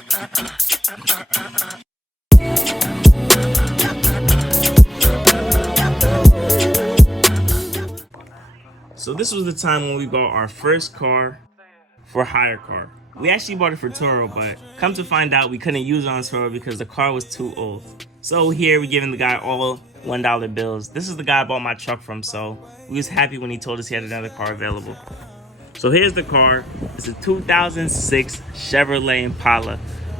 So this was the time when we bought our first car for hire car. We actually bought it for Toro, but come to find out we couldn't use it on Toro because the car was too old. So here we giving the guy all $1 bills. This is the guy I bought my truck from, so we was happy when he told us he had another car available. So here's the car. It's a 2006 Chevrolet Impala.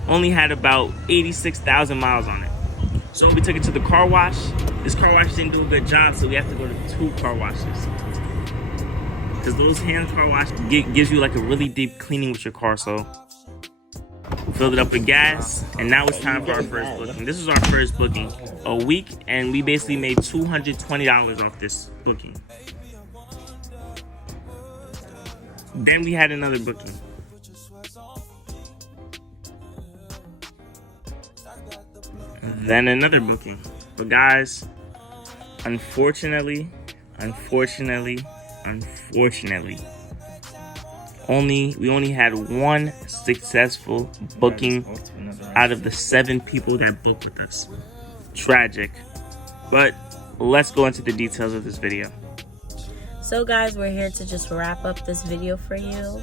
Only had about 86,000 miles on it. So we took it to the car wash. This car wash didn't do a good job, so we have to go to 2 car washes. Because those hand car wash gives you like a really deep cleaning with your car. So we filled it up with gas, and now it's time for our first booking. This is our first booking, a week, and we basically made $220 off this booking. Then we had another booking. Then another booking. But guys, unfortunately, we only had 1 successful booking out of the 7 people that booked with us. Tragic. But let's go into the details of this video. So guys, we're here to just wrap up this video for you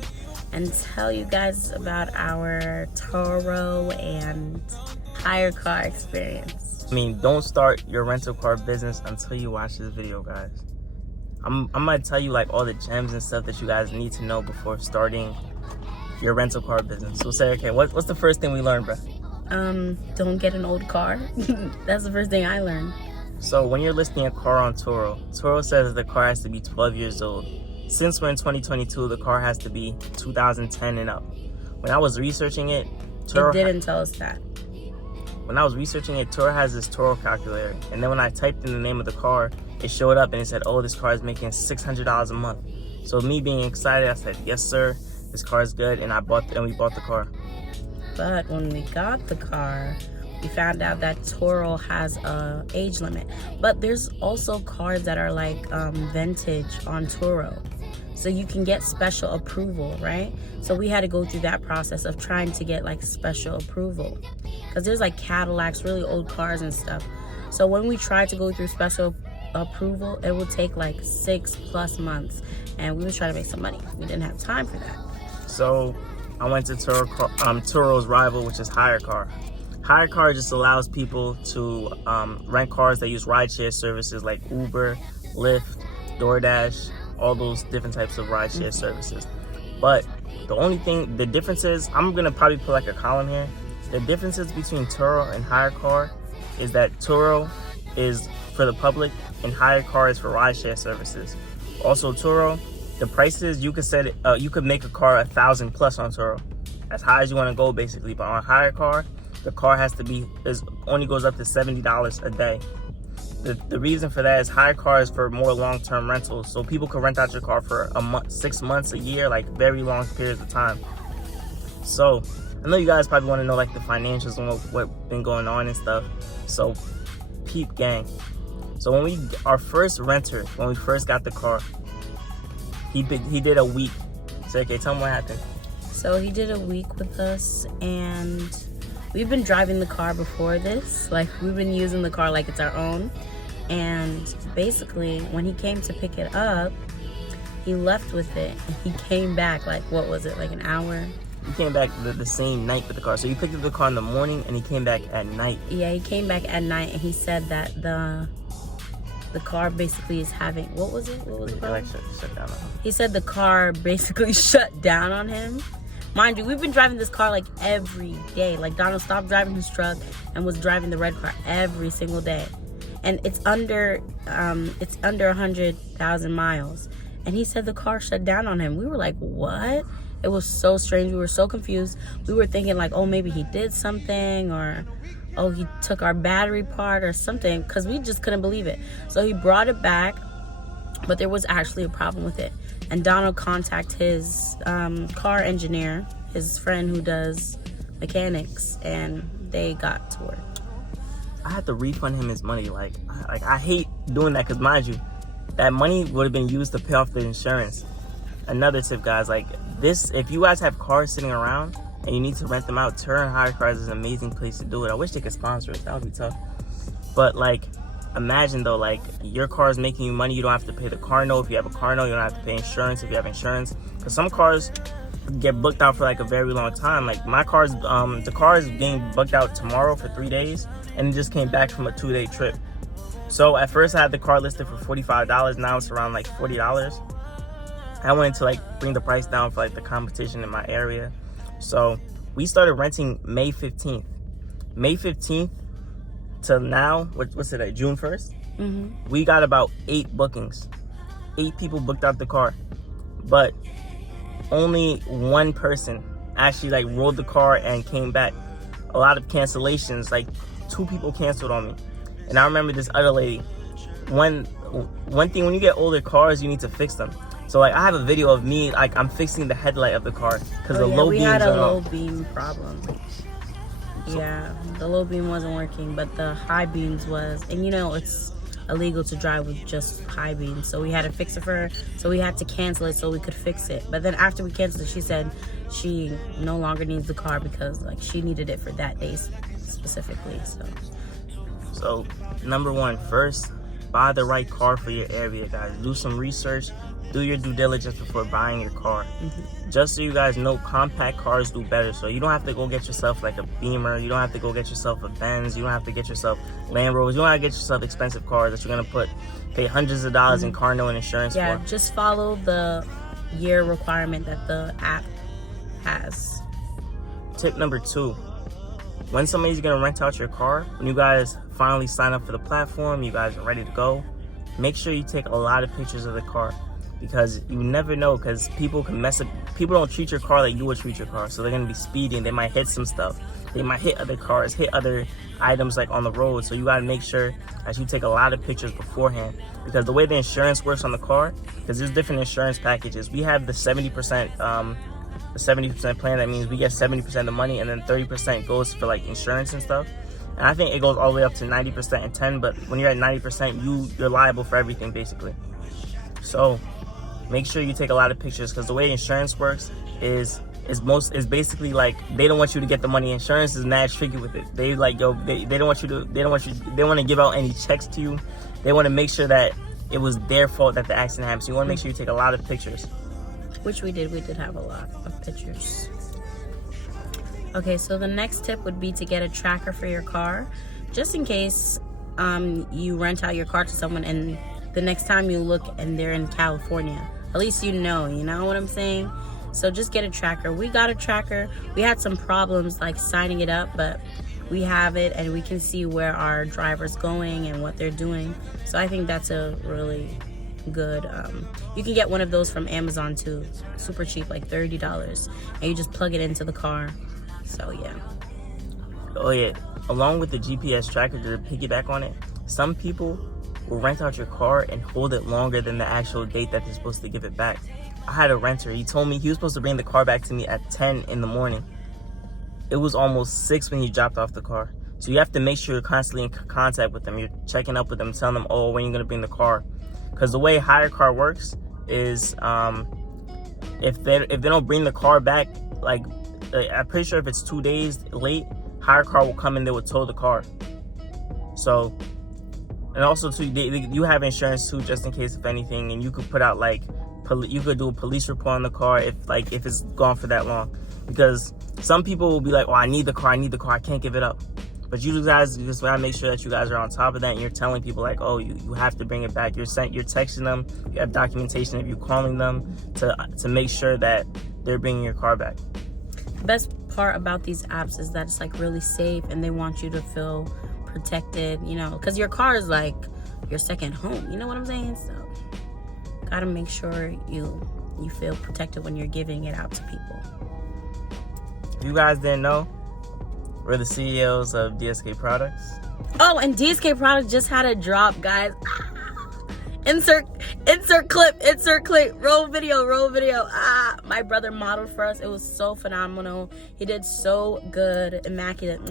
and tell you guys about our Toro and hire car experience. I mean, don't start your rental car business until you watch this video, guys. I'm gonna tell you like all the gems and stuff that you guys need to know before starting your rental car business. So SarahKay, what's the first thing we learned, bro? Don't get an old car. That's the first thing I learned. So when you're listing a car on Toro says the car has to be 12 years old. Since we're in 2022, the car has to be 2010 and up. When I was researching it, Toro didn't tell us that. When I was researching it, Toro has this Toro calculator, and then when I typed in the name of the car, it showed up and it said, oh, this car is making $600 a month. So me being excited, I said, yes sir, this car is good, and we bought the car. But when we got the car, we found out that Toro has a age limit. But there's also cars that are like vintage on Toro. So you can get special approval, right? So we had to go through that process of trying to get like special approval. Because there's like Cadillacs, really old cars and stuff. So when we tried to go through special approval, it would take like 6+ months. And we were trying to make some money. We didn't have time for that. So I went to Toro's rival, which is hire car. Hire car just allows people to rent cars that use rideshare services like Uber, Lyft, DoorDash, all those different types of rideshare services. But the difference is, I'm gonna probably put like a column here. The differences between Toro and hire car is that Toro is for the public and hire car is for rideshare services. Also Toro, the prices you could make a car 1,000 plus on Toro, as high as you want to go basically. But on hire car, the car only goes up to $70 a day. The reason for that is hire car is for more long-term rentals, so people can rent out your car for a month, 6 months, a year, like very long periods of time. So I know you guys probably want to know like the financials and what been going on and stuff. So peep gang. So our first renter, when we first got the car, he did a week. So okay, tell me what happened. So he did a week with us, and we've been driving the car before this. Like, we've been using the car like it's our own. And basically, when he came to pick it up, he left with it. And he came back, like, what was it, like an hour? He came back the same night with the car. So you picked up the car in the morning, and he came back at night. Yeah, he came back at night, and he said that the car basically is having, what was it? What was it? Like shut down on him. He said the car basically shut down on him. Mind you, we've been driving this car like every day. Like, Donald stopped driving his truck and was driving the red car every single day. And it's under 100,000 miles. And he said the car shut down on him. We were like, what? It was so strange. We were so confused. We were thinking like, oh, maybe he did something, or oh, he took our battery part or something, because we just couldn't believe it. So he brought it back, but there was actually a problem with it. And Donald contacted his car engineer, his friend who does mechanics, and they got to work. I had to refund him his money. Like I hate doing that, because mind you, that money would have been used to pay off the insurance. Another tip, guys, like this, if you guys have cars sitting around and you need to rent them out, Turo and hire cars is an amazing place to do it. I wish they could sponsor it. That would be tough. But like, imagine though, like your car is making you money. You don't have to pay the car note. If you have a car note, you don't have to pay insurance if you have insurance. Because some cars get booked out for like a very long time. Like my car's, the car is being booked out tomorrow for 3 days, and it just came back from a 2-day trip. So at first I had the car listed for $45. Now it's around like $40. I wanted to like bring the price down for like the competition in my area. So we started renting May 15th. May 15th to now, what's it, June 1st? Mm-hmm. We got about 8 bookings. 8 people booked out the car. But only 1 person actually like rode the car and came back. A lot of cancellations, like 2 people canceled on me. And I remember this other lady. One thing, when you get older cars, you need to fix them. So like I have a video of me, like I'm fixing the headlight of the car because the low beams we had a low on. beam problem. Yeah, the low beam wasn't working, but the high beams was. And you know, it's illegal to drive with just high beams, so we had to fix it for her. So we had to cancel it so we could fix it. But then after we canceled it, she said she no longer needs the car because like she needed it for that day specifically. So number 1, first, buy the right car for your area, guys. Do some research. Do your due diligence before buying your car. Mm-hmm. Just so you guys know, compact cars do better. So you don't have to go get yourself like a Beamer. You don't have to go get yourself a Benz. You don't have to get yourself Land Rovers. You don't have to get yourself expensive cars that you're going to pay hundreds of dollars in car note and insurance for. Yeah, just follow the year requirement that the app has. Tip number 2. When somebody's going to rent out your car, when you guys finally sign up for the platform, you guys are ready to go, make sure you take a lot of pictures of the car. Because you never know, because people can mess up. People don't treat your car like you would treat your car. So they're going to be speeding. They might hit some stuff. They might hit other cars, hit other items like on the road. So you got to make sure that you take a lot of pictures beforehand. Because the way the insurance works on the car, because there's different insurance packages. We have the 70%, the 70% plan. That means we get 70% of the money, and then 30% goes for like insurance and stuff. And I think it goes all the way up to 90% and 10%. But when you're at 90%, you're liable for everything basically. So make sure you take a lot of pictures, because the way insurance works is basically like they don't want you to get the money. Insurance is mad tricky with it. They like they don't want to give out any checks to you. They want to make sure that it was their fault that the accident happened. So you want to make sure you take a lot of pictures. Which we did. We did have a lot of pictures. Okay, so the next tip would be to get a tracker for your car, just in case you rent out your car to someone and the next time you look and they're in California. At least you know what I'm saying? So just get a tracker. We got a tracker. We had some problems like signing it up, but we have it and we can see where our driver's going and what they're doing. So I think that's a really good, you can get one of those from Amazon too. Super cheap, like $30. And you just plug it into the car. So yeah. Oh yeah, along with the GPS tracker, to piggyback on it, some people will rent out your car and hold it longer than the actual date that they're supposed to give it back. I had a renter. He told me he was supposed to bring the car back to me at 10 in the morning. It was almost 6 when he dropped off the car. So you have to make sure you're constantly in contact with them. You're checking up with them, telling them, oh, when you're going to bring the car. Because the way hire car works is if they don't bring the car back, like I'm pretty sure if it's 2 days late, hire car will come and they will tow the car. So, and also too, you have insurance too, just in case of anything, and you could put out like you could do a police report on the car if it's gone for that long. Because some people will be like, oh, I need the car, I can't give it up. But you guys just gotta make sure that you guys are on top of that, and you're telling people like, oh, you have to bring it back. You're texting them, you have documentation of you calling them to make sure that they're bringing your car back. The best part about these apps is that it's like really safe, and they want you to feel protected, because your car is like your second home, you know what I'm saying? So gotta make sure you feel protected when you're giving it out to people. If you guys didn't know, we're the CEOs of DSK Products. Oh, and DSK Products just had a drop, guys. Insert clip, roll video. My brother modeled for us. It was so phenomenal. He did so good, immaculate.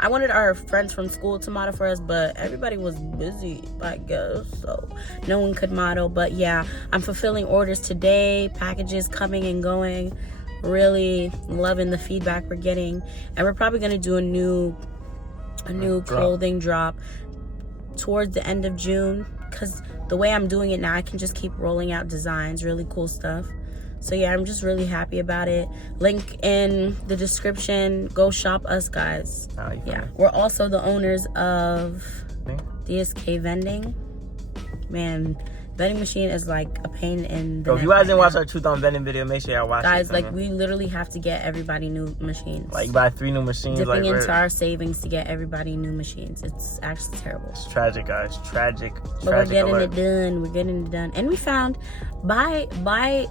I wanted our friends from school to model for us, but everybody was busy, I guess, so no one could model. But yeah, I'm fulfilling orders today, packages coming and going. Really loving the feedback we're getting, and we're probably gonna do a new clothing drop towards the end of June, because the way I'm doing it now, I can just keep rolling out designs, really cool stuff. So yeah, I'm just really happy about it. Link in the description. Go shop us, guys. Yeah, we're also the owners of DSK Vending. Man, vending machine is like a pain in the neck. If you guys didn't watch our Truth on Vending video, make sure y'all watch it. Guys, like, we literally have to get everybody new machines. Like, buy 3 new machines. Dipping into our savings to get everybody new machines. It's actually terrible. It's tragic, guys. Tragic. But we're getting it done. We're getting it done. And we found by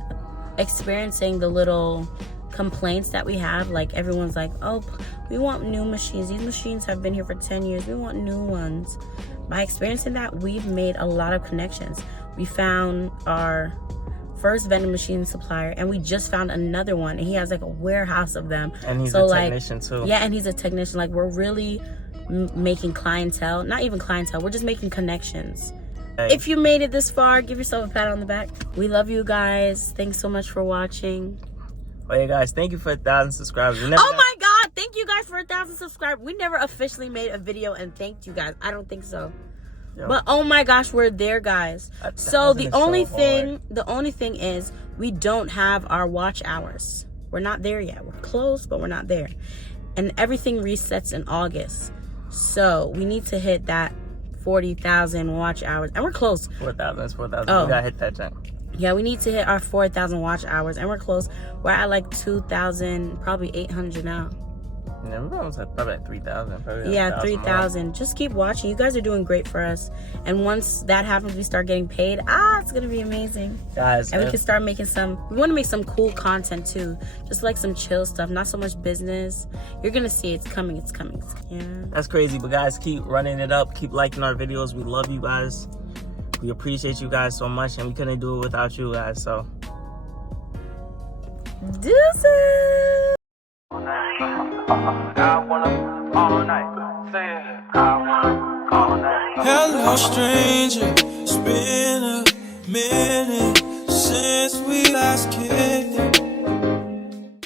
experiencing the little complaints that we have, like, everyone's like, oh, we want new machines. These machines have been here for 10 years. We want new ones. By experiencing that, we've made a lot of connections. We found our first vending machine supplier, and we just found another one, and he has like a warehouse of them. And he's a technician too. Yeah, and he's a technician. Like, we're really making clientele, not even clientele, we're just making connections. Hey. If you made it this far, give yourself a pat on the back. We love you guys. Thanks so much for watching. Oh yeah, guys, thank you for 1,000 subscribers. Oh my god, thank you guys for 1,000 subscribers. We never officially made a video and thanked you guys. I don't think so. Yo. But oh my gosh, we're there, guys. So the only thing is we don't have our watch hours. We're not there yet. We're close, but we're not there. And everything resets in August. So we need to hit that 40,000 watch hours, and we're close. 4,000. That's 4,000. Oh. We gotta hit that jump. Yeah, we need to hit our 4,000 watch hours, and we're close. We're at like 2,000, probably 800 now. Yeah, we're almost at probably at 3,000. Yeah, 3,000. Just keep watching. You guys are doing great for us. And once that happens, we start getting paid. It's gonna be amazing, guys. And we can start making we want to make some cool content too, just like some chill stuff, not so much business. You're gonna see it's coming. Yeah, that's crazy. But guys, keep running it up. Keep liking our videos. We love you guys. We appreciate you guys so much, and we couldn't do it without you guys. So deuces. Hello, stranger. It's been a minute since we last kicked